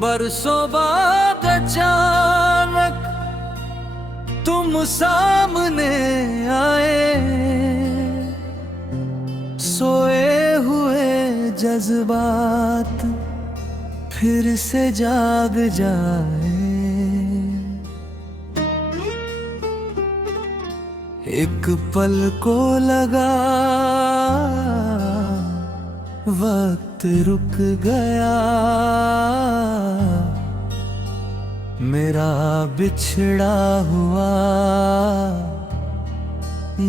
बरसों बाद अचानक तुम सामने आए, सोए हुए जज्बात फिर से जाग जाए। एक पल को लगा वक्त रुक गया, मेरा बिछड़ा हुआ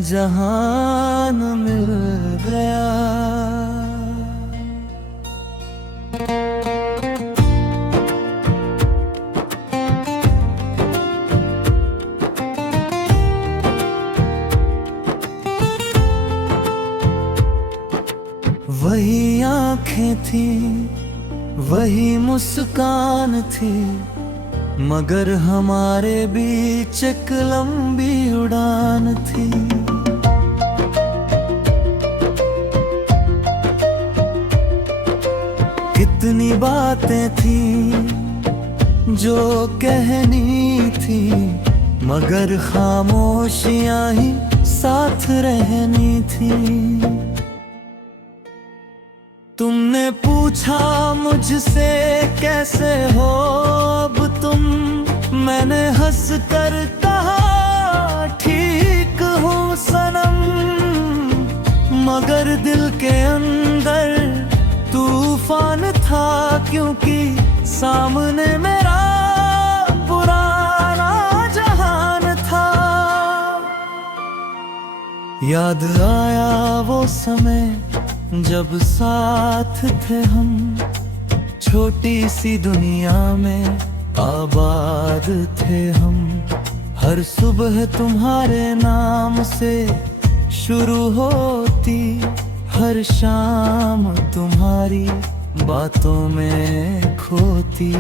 जहान मिल गया। वही आंखें थी, वही मुस्कान थी, मगर हमारे बीच एक लंबी उड़ान थी। कितनी बातें थी जो कहनी थी, मगर खामोशियां ही साथ रहनी थी। तुमने पूछा मुझसे कैसे हो अब तुम, मैंने हंस कर कहा ठीक हूँ सनम, मगर दिल के अंदर तूफान था, क्योंकि सामने मेरा पुराना जहान था। याद आया वो समय जब साथ थे हम, छोटी सी दुनिया में आबाद थे हम। हर सुबह तुम्हारे नाम से शुरू होती, हर शाम तुम्हारी बातों में खोती।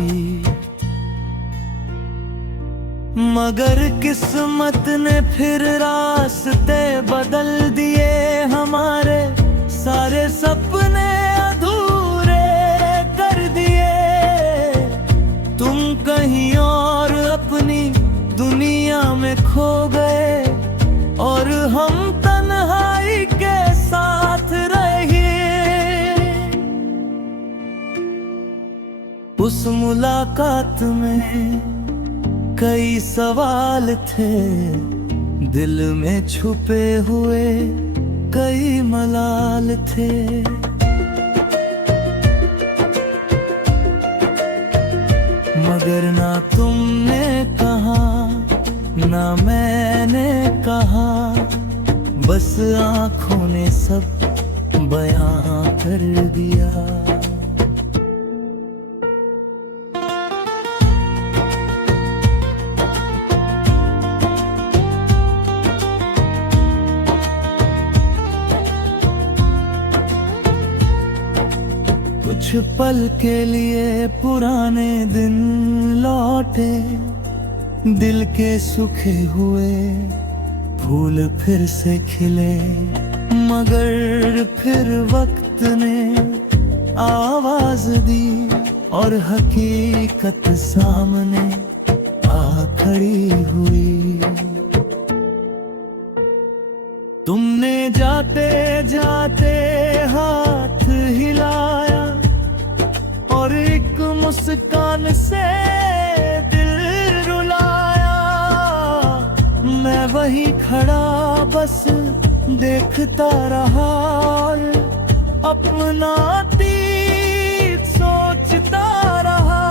मगर किस्मत ने फिर रास्ते बदल दिए, हमारे सारे सपने अधूरे कर दिए। तुम कहीं और अपनी दुनिया में खो गए, और हम तन्हाई के साथ रहे। उस मुलाकात में कई सवाल थे दिल में छुपे हुए, कई मलाल थे। मगर ना तुमने कहा ना मैंने कहा, बस आँखों ने सब बयां कर दिया। कुछ पल के लिए पुराने दिन लौटे, दिल के सूखे हुए फूल फिर से खिले। मगर फिर वक्त ने आवाज दी, और हकीकत सामने आ खड़ी हुई। तुमने जाते जाते हाथ हिलाया, और एक मुस्कान से दिल रुलाया। मैं वही खड़ा बस देखता रहा, अपना अतीत सोचता रहा।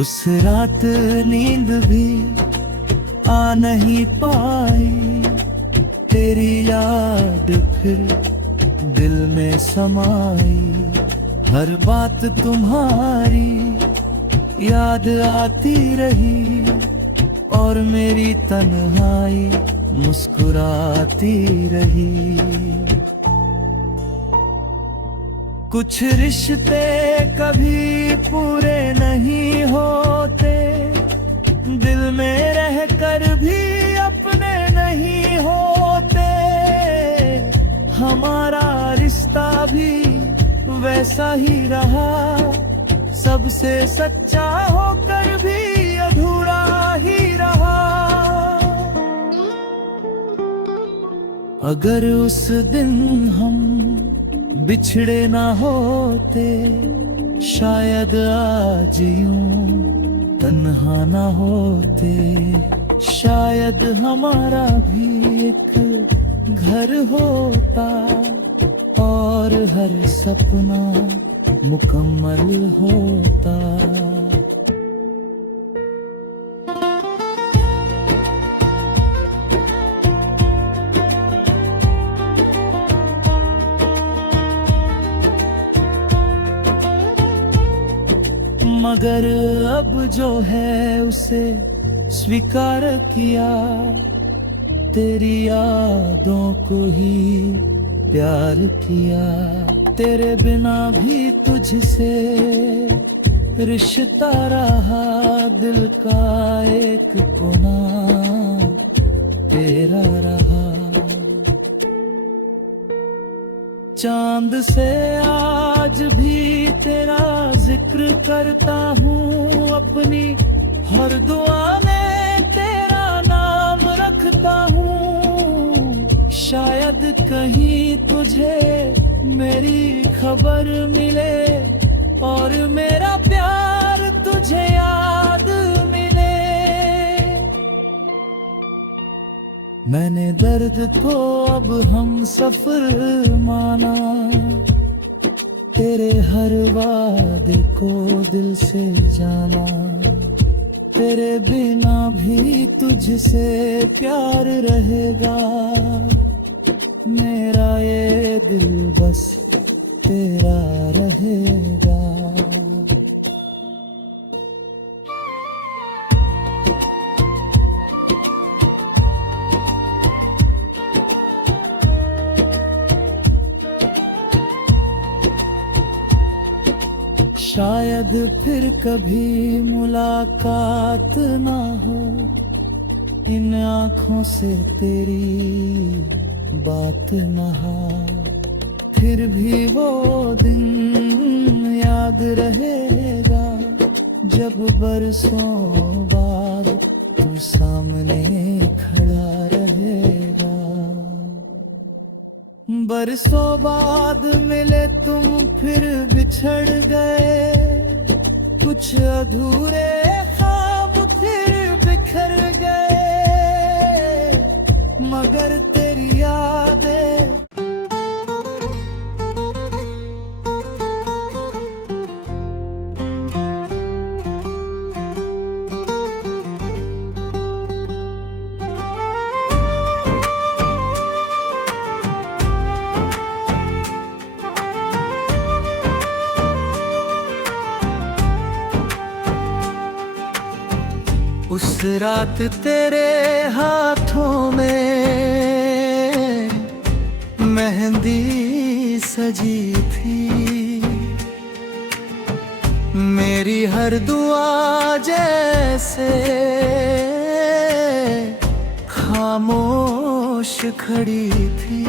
उस रात नींद भी आ नहीं पाई, तेरी याद फिर दिल में समाई। हर बात तुम्हारी याद आती रही, और मेरी तन्हाई मुस्कुराती रही। कुछ रिश्ते कभी पूरे नहीं होते, दिल में रहकर भी अपने नहीं होते। हमारा रिश्ता भी वैसा ही रहा, सबसे सच्चा होकर भी अधूरा ही रहा। अगर उस दिन हम बिछड़े ना होते, शायद आज यूं तन्हा ना होते। शायद हमारा भी एक घर होता और हर सपना मुकम्मल होता। मगर अब जो है उसे स्वीकार किया, तेरी यादों को ही प्यार किया। तेरे बिना भी तुझसे रिश्ता रहा, दिल का एक कोना तेरा रहा। चांद से आज भी तेरा जिक्र करता हूँ, अपनी हर दुआ में तेरा नाम रखता हूँ। शायद कहीं तुझे मेरी खबर मिले और मेरा प्यार तुझे याद मिले। मैंने दर्द को अब हम सफर माना, तेरे हर वादे को दिल से जाना। तेरे बिना भी तुझसे प्यार रहेगा, मेरा ये दिल बस तेरा रहेगा। शायद फिर कभी मुलाकात ना हो, इन आँखों से तेरी बात ना हो। फिर भी वो दिन याद रहेगा, जब बरसों बाद तू सामने खड़ा रहेगा। बरसों बाद मिले तुम फिर बिछड़ गए, कुछ अधूरे ख्वाब फिर बिखर गए। मगर तेरी यादें उस रात तेरे हाथों में मेहंदी सजी थी, मेरी हर दुआ जैसे खामोश खड़ी थी।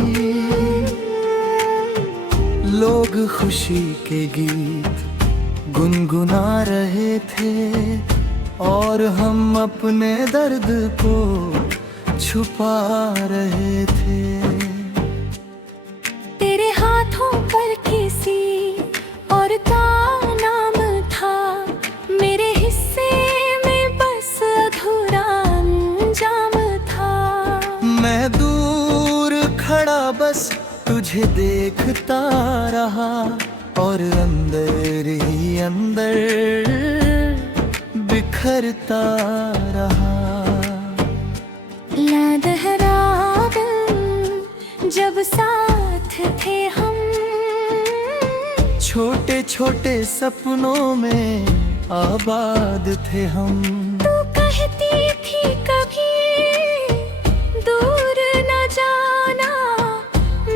लोग खुशी के गीत गुनगुना रहे थे और हम अपने दर्द को छुपा रहे थे। तेरे हाथों पर किसी और का नाम था, मेरे हिस्से में बस अधूरा अंजाम था। मैं दूर खड़ा बस तुझे देखता रहा और अंदर ही अंदर बिखरता रहा। याद है रात जब साथ थे हम, छोटे छोटे सपनों में आबाद थे हम। तू कहती थी कभी दूर न जाना,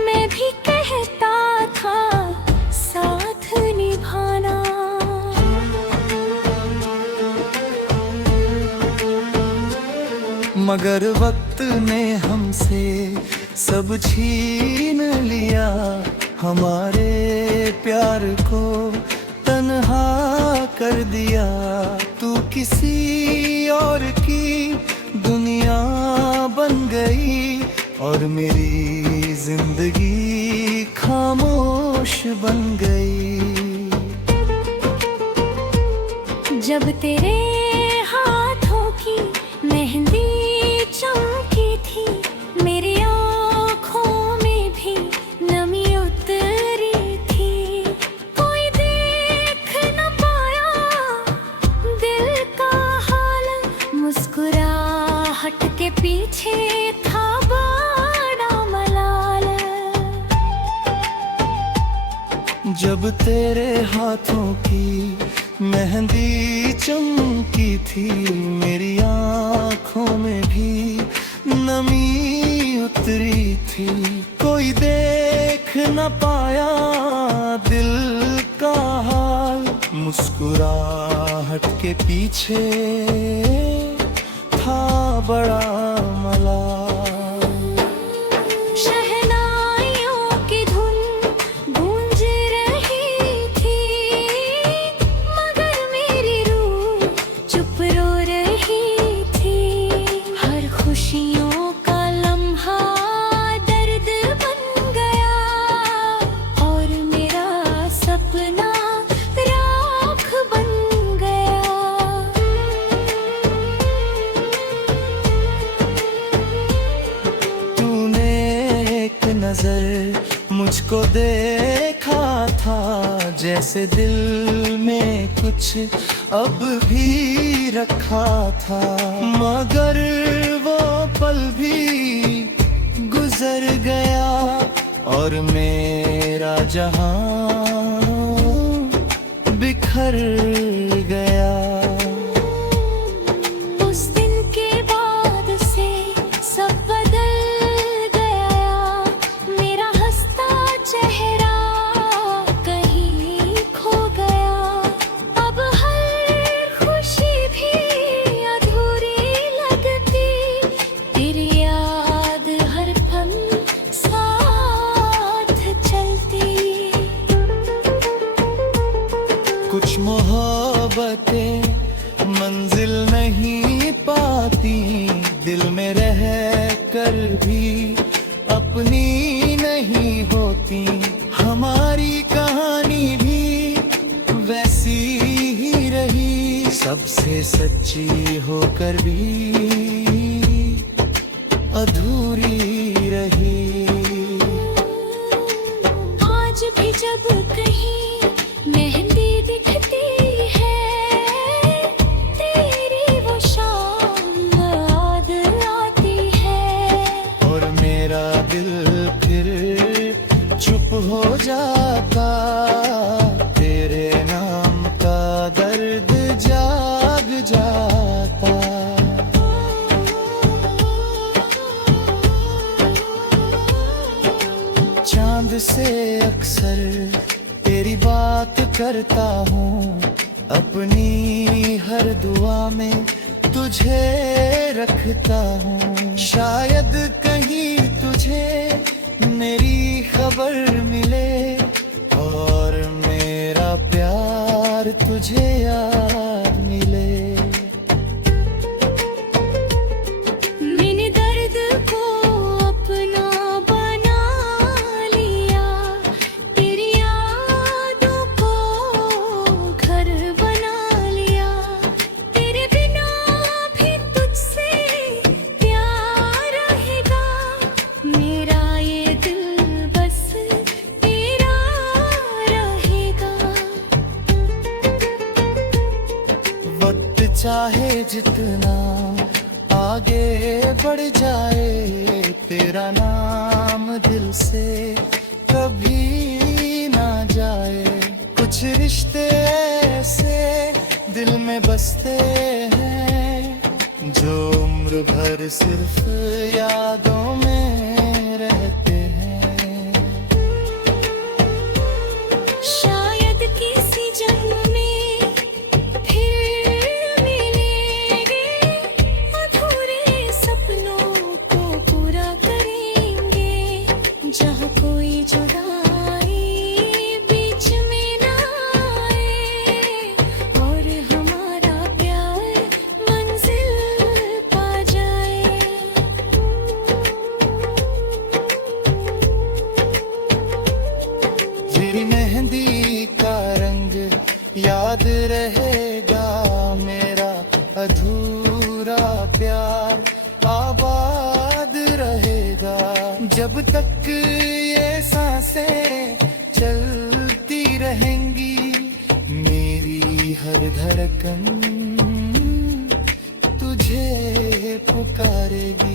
मैं भी कहता था साथ निभाना। मगर वक्त ने हमसे सब छीन लिया, हमारे प्यार को तन्हा कर दिया। तू किसी और की दुनिया बन गई और मेरी जिंदगी खामोश बन गई। जब तेरे हाथों की मेहंदी चमकी थी, मेरी आँखों में भी नमी उतरी थी। कोई देख न पाया दिल का हाल, मुस्कुराहट के पीछे था बड़ा मलाल। जब तेरे हाथों की मेहंदी चमकी थी, मेरी आँखों में भी नमी उतरी थी। कोई देख न पाया दिल का हाल, मुस्कुराहट के पीछे था बड़ा मलाल। शहनाइयों की धुन गूंज रही थी, मगर मेरी रूह चुप रो रही थी। हर खुशियों का लम्हा दर्द बन गया और मेरा सपना राख बन गया। तूने एक नजर मुझको देखा था, जैसे दिल में कुछ अब भी रखा था। मगर वो पल भी गुजर गया और मेरा जहां बिखर गया। उस दिन के बाद से सब बदल गया, मेरा हंसता चेहरा कहीं खो गया। अब हर खुशी भी अधूरी लगती, तेरी याद हर पल साथ चलती। कुछ मोहब्बतें मंजिल नहीं पाती, दिल में रह कर भी अपनी नहीं होती। हमारी कहानी भी वैसी ही रही, सबसे सच्ची होकर भी अधूरी रही। आज भी जब कहीं मेहंदी दिखती है, तेरी वो शाम याद आती है। और मेरा दिल फिर चुप हो जाता, तेरे नाम का दर्द जाग जाता। चांद से अक्सर तेरी बात करता हूँ, अपनी हर दुआ में तुझे रखता हूँ। शायद कहीं तुझे मेरी खबर मिले और मेरा प्यार तुझे याद मिले। मैंने दर्द को अपना बना लिया, तेरी यादों को घर बना लिया। तेरे बिना भी तुझसे प्यार रहेगा, मेरा ये दिल बस तेरा रहेगा। वक्त चाहे जितना आगे बढ़ जाए, तेरा नाम दिल से कभी ना जाए। कुछ रिश्ते ऐसे दिल में बसते हैं, जो उम्र भर सिर्फ यादों में रहते हैं। शायद किसी जन्म में फिर मिलेंगे, अधूरे सपनों को पूरा करेंगे। जहाँ कोई जुदाई बीच याद रहेगा मेरा अधूरा प्यार, आबाद रहेगा जब तक ये सांसें चलती रहेंगी। मेरी हर धड़कन तुझे पुकारेगी।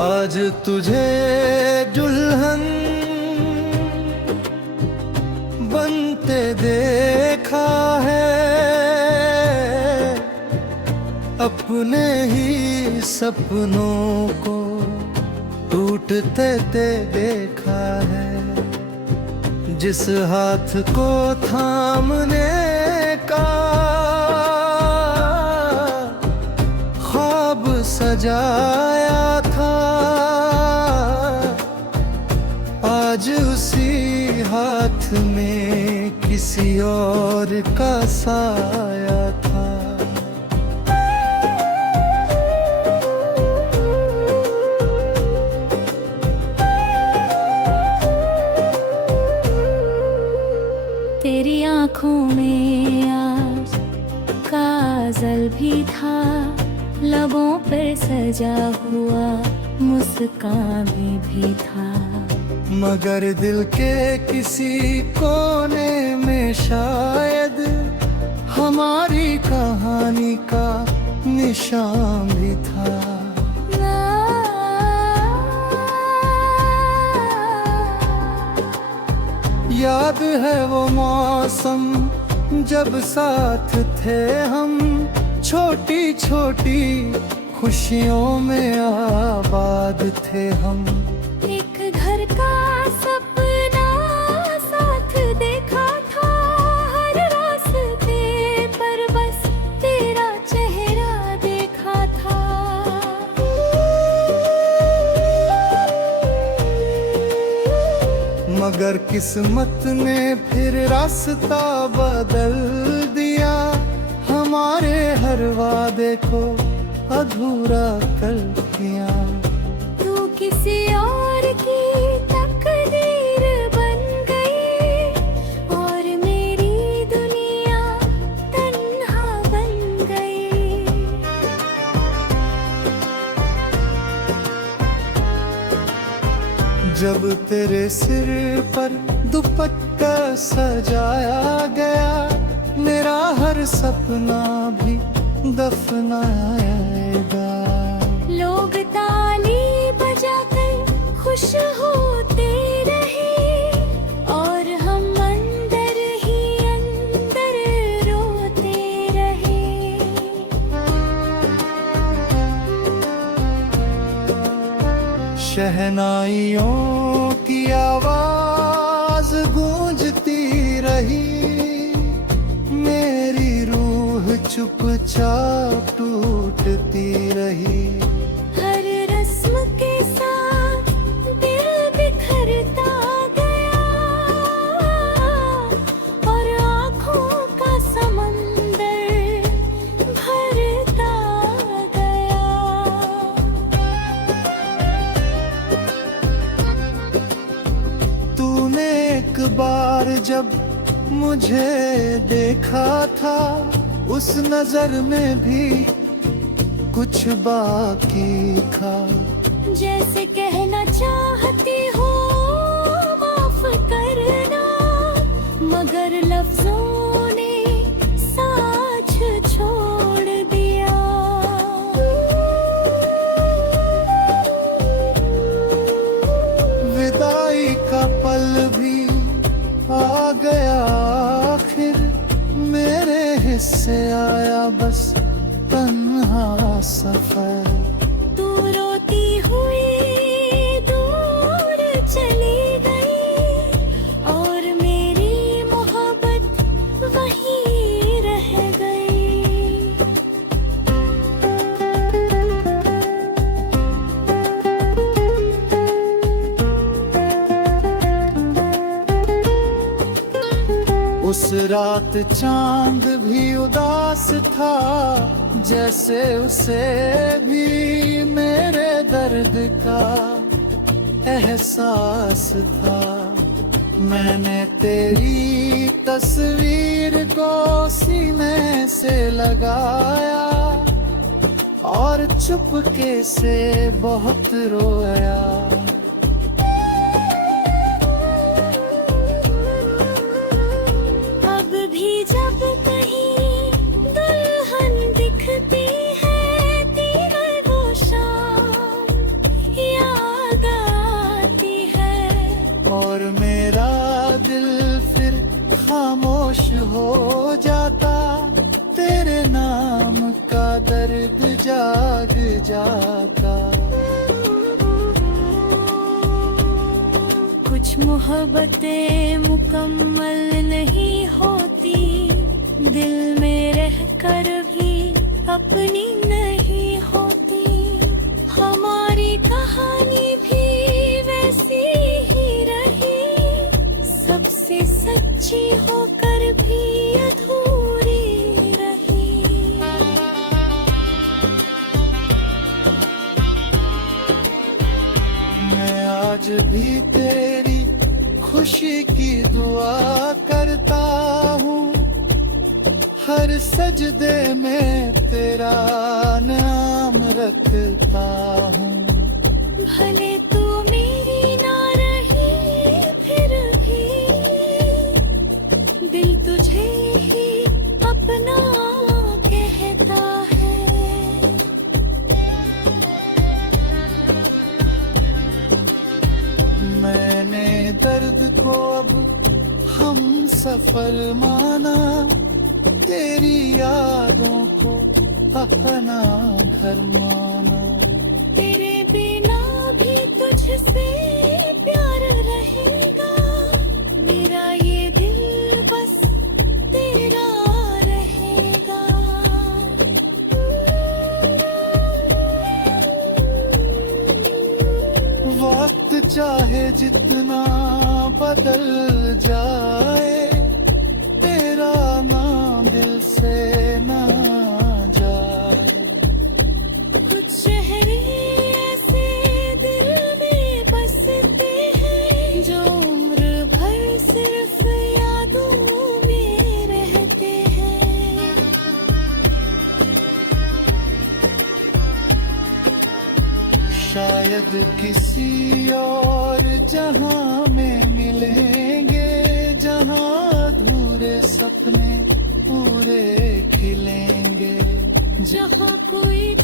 आज तुझे दुल्हन बनते देखा है, अपने ही सपनों को टूटते देखा है। जिस हाथ को थामने का ख्वाब सजाया था, आज उसी हाथ में किसी और का साया था। तेरी आँखों में आज काजल भी था, लबों पर सजा हुआ मुस्कान भी था, मगर दिल के किसी कोने में शायद हमारी कहानी का निशान भी था। याद है वो मौसम जब साथ थे हम, छोटी छोटी खुशियों में आबाद थे हम। एक घर का सपना साथ देखा था, हर रास्ते पर बस तेरा चेहरा देखा था। मगर किस्मत ने फिर रास्ता बदल दिया, हमारे हर वादे को अधूरा कर दिया। तू किसी और की तकदीर बन गई और मेरी दुनिया तन्हा बन गई। जब तेरे सिर पर दुपट्टा सजाया गया, मेरा हर सपना भी दफनाएगा। लोग ताली बजाकर खुश होते रहे और हम अंदर ही अंदर रोते रहे। शहनाइयों की आवाज गूंजती रही, मेरी रूह चुपचाप टूटती रही। हर रस्म के साथ दिल बिखरता गया और आँखों का समंदर भरता गया। तूने एक बार जब मुझे देखा था, उस नजर में भी कुछ बाकी था। जैसे कहना चाहती हो माफ करना, मगर लफ्जों ने साथ छोड़ दिया। विदाई का पल भी आ गया, आखिर मेरे हिस्से आया। बस तन्हा सफर। तू रोती हुई दूर चली गई और मेरी मोहब्बत वहीं रह गई। उस रात चांद भी उदास था, जैसे उसे भी मेरे दर्द का एहसास था। मैंने तेरी तस्वीर को सीने से लगाया और चुपके से बहुत रोया। अब भी जब कहीं दुल्हन दिखती है तेरी वो शाम याद आती है। और मेरा दिल फिर खामोश हो जाता, तेरे नाम का दर्द जाग जाता। कुछ मोहब्बतें मुकम्मल नहीं होती, दिल में रहकर भी अपनी नहीं होती। हमारी कहानी भी वैसी ही रही, सबसे सच्ची होकर भी अधूरी रही। मैं आज भी तेरी खुशी की दुआ करता हूँ, हर सजदे में तेरा नाम रखता हूँ। भले तू मेरी ना रही फिर भी दिल तुझे ही अपना कहता है। मैंने दर्द को अब हम सफर माना, तेरी यादों को अपना घर माना। तेरे बिना भी तुझसे प्यार रहेगा, मेरा ये दिल बस तेरा रहेगा। वक्त चाहे जितना बदल जाए, तेरा नाम दिल से ना जाए। कुछ चेहरे ऐसे दिल में बसते हैं, जो उम्र भर सिर्फ यादों में रहते हैं। शायद किसी और जहां में मिलेंगे, जहां अधूरे सपने पूरे खिलेंगे। जहाँ कोई